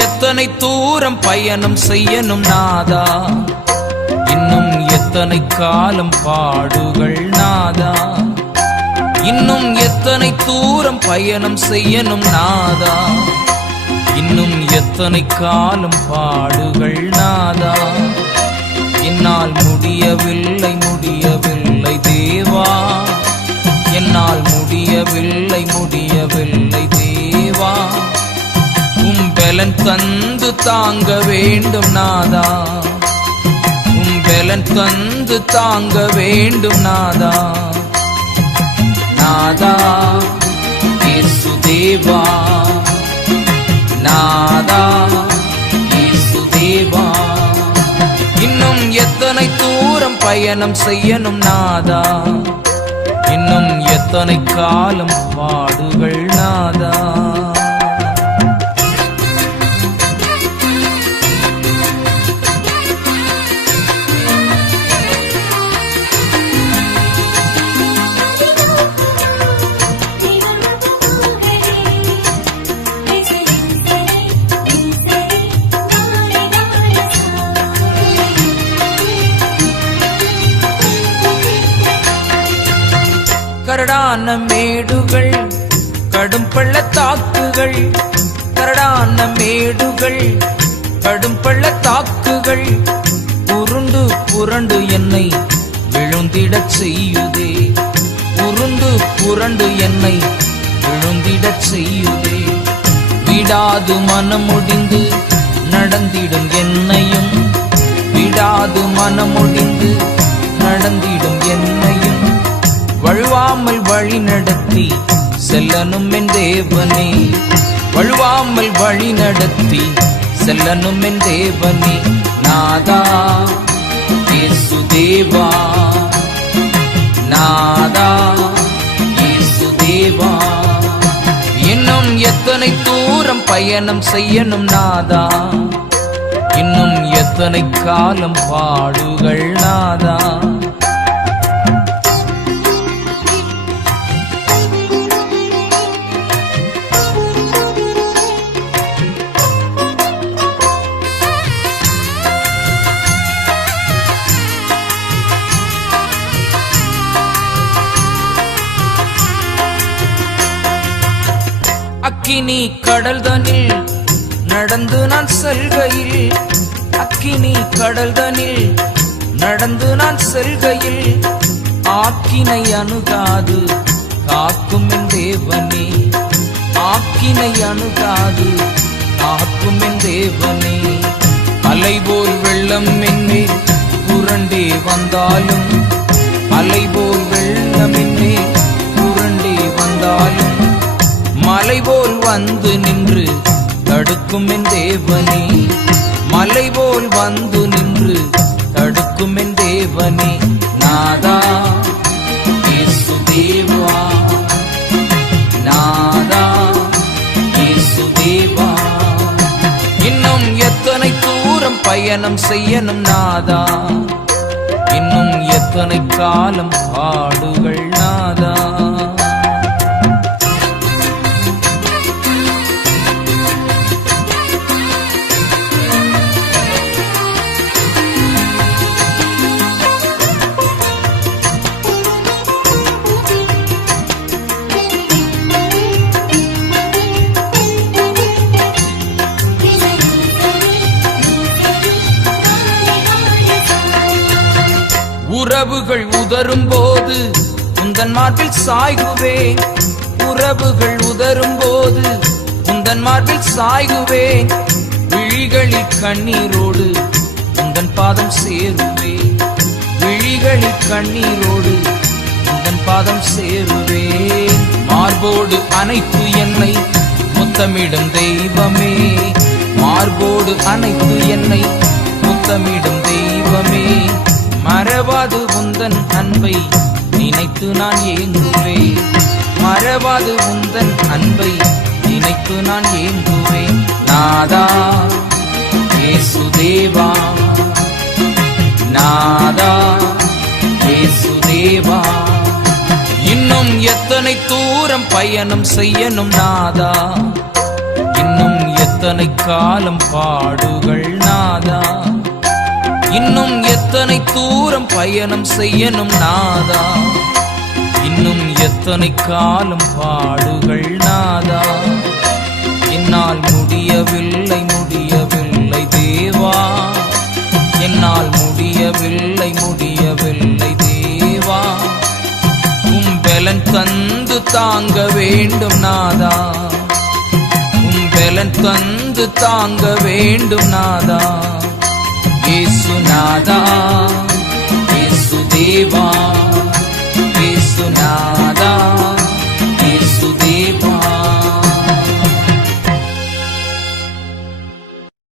எத்தனை தூரம் பயணம் செய்யணும் நாதா, இன்னும் எத்தனை காலம் பாடுகள் நாதா, இன்னும் எத்தனை தூரம் பயணம் செய்யணும் நாதா, இன்னும் எத்தனை காலம் பாடுகள் நாதா, என்னால் முடியவில்லை முடியவில்லை தேவா, என்னால் முடியவில்லை முடியவில்லை தேவா, பலன் தந்து தாங்க வேண்டும் நாதா, பலன் தந்து தாங்க வேண்டும் நாதா, நாதா இயேசு தேவா, நாதா இயேசு தேவா, இன்னும் எத்தனை தூரம் பயணம் செய்யணும் நாதா, இன்னும் எத்தனை காலம் பாடுகள் நாதா. கரடான மேடுகள் கடும் பள்ளத்தாக்குகள், கரடான மேடுகள் கடும் பள்ளத்தாக்குகள், உருண்டு புரண்டு என்னை விழுந்திடச் செய்யுதே, உருண்டு புரண்டு என்னை விழுந்திடச் செய்யுதே, விடாது மனமுடிந்து நடந்திடும் என்னையும், விடாது மனமுடிந்து நடந்திடும் என்னையும், வழுவாமல் வழி நடத்தி செல்லனும் என் தேவனே, வழுவாமல் வழி நடத்தி செல்லனும் என் தேவனே, நாதா இயேசு தேவா, நாதா இயேசு தேவா, இன்னும் எத்தனை தூரம் பயணம் செய்யணும் நாதா, இன்னும் எத்தனை காலம் பாடுகள் நாதா. அக்கினி கடல்தனில் நடந்து நான் செல்கையில், அக்கினி கடல்தனில் நடந்து நான் செல்கையில், ஆக்கினை அணுகாது காக்கும் என் தேவனே, ஆக்கினை அணுகாது காக்கும் என் தேவனே, அலைபோல் வெள்ளம் என்னேல் புரண்டே வந்தாலும், அலைபோல் வெள்ளம் என்னேல் புரண்டே வந்தாலும், மலை போல் வந்து நின்று தடுக்கும் என் தேவனே, மலை போல் வந்து நின்று தடுக்கும் என் தேவனே, நாதா இயேசு தேவா, நாதா இயேசு தேவா, இன்னும் எத்தனை தூரம் பயணம் செய்யணும் நாதா, இன்னும் எத்தனை காலம் பாடுகள் நாதா. உறவுகள் உதரும் போது உந்தன் மார்பில் சாய்குவே, உறவுகள் உதரும் போது உந்தன் மார்பில் சாய்குவே, விழிகளில் கண்ணீரோடு உந்தன் பாதம் சேருவே, விழிகளில் கண்ணீரோடு உந்தன் பாதம் சேருவே, மார்போடு அணைத்து என்னை முத்தமிடும் தெய்வமே, மார்போடு அணைத்து என்னை முத்தமிடும் தெய்வமே, மறவாது உந்தன் அன்பை நினைத்து நான் ஏங்குவேன், மறவாது உந்தன் அன்பை நினைத்து நான் ஏங்குவேன், நாதா இயேசு தேவா, நாதா இயேசு தேவா, இன்னும் எத்தனை தூரம் பயணம் செய்யணும் நாதா, இன்னும் எத்தனை காலம் பாடுகள் நாதா, இன்னும் எத்தனை தூரம் பயணம் செய்யணும் நாதா, இன்னும் எத்தனை காலம் பாடுகள் நாதா, என்னால் முடியவில்லை முடியவில்லை தேவா, என்னால் முடியவில்லை முடியவில்லை தேவா, பலன் தந்து தாங்க வேண்டும் நாதா, பலன் தந்து தாங்க வேண்டும் நாதா, இயேசு நாதா, இயேசு தேவா, இயேசு நாதா.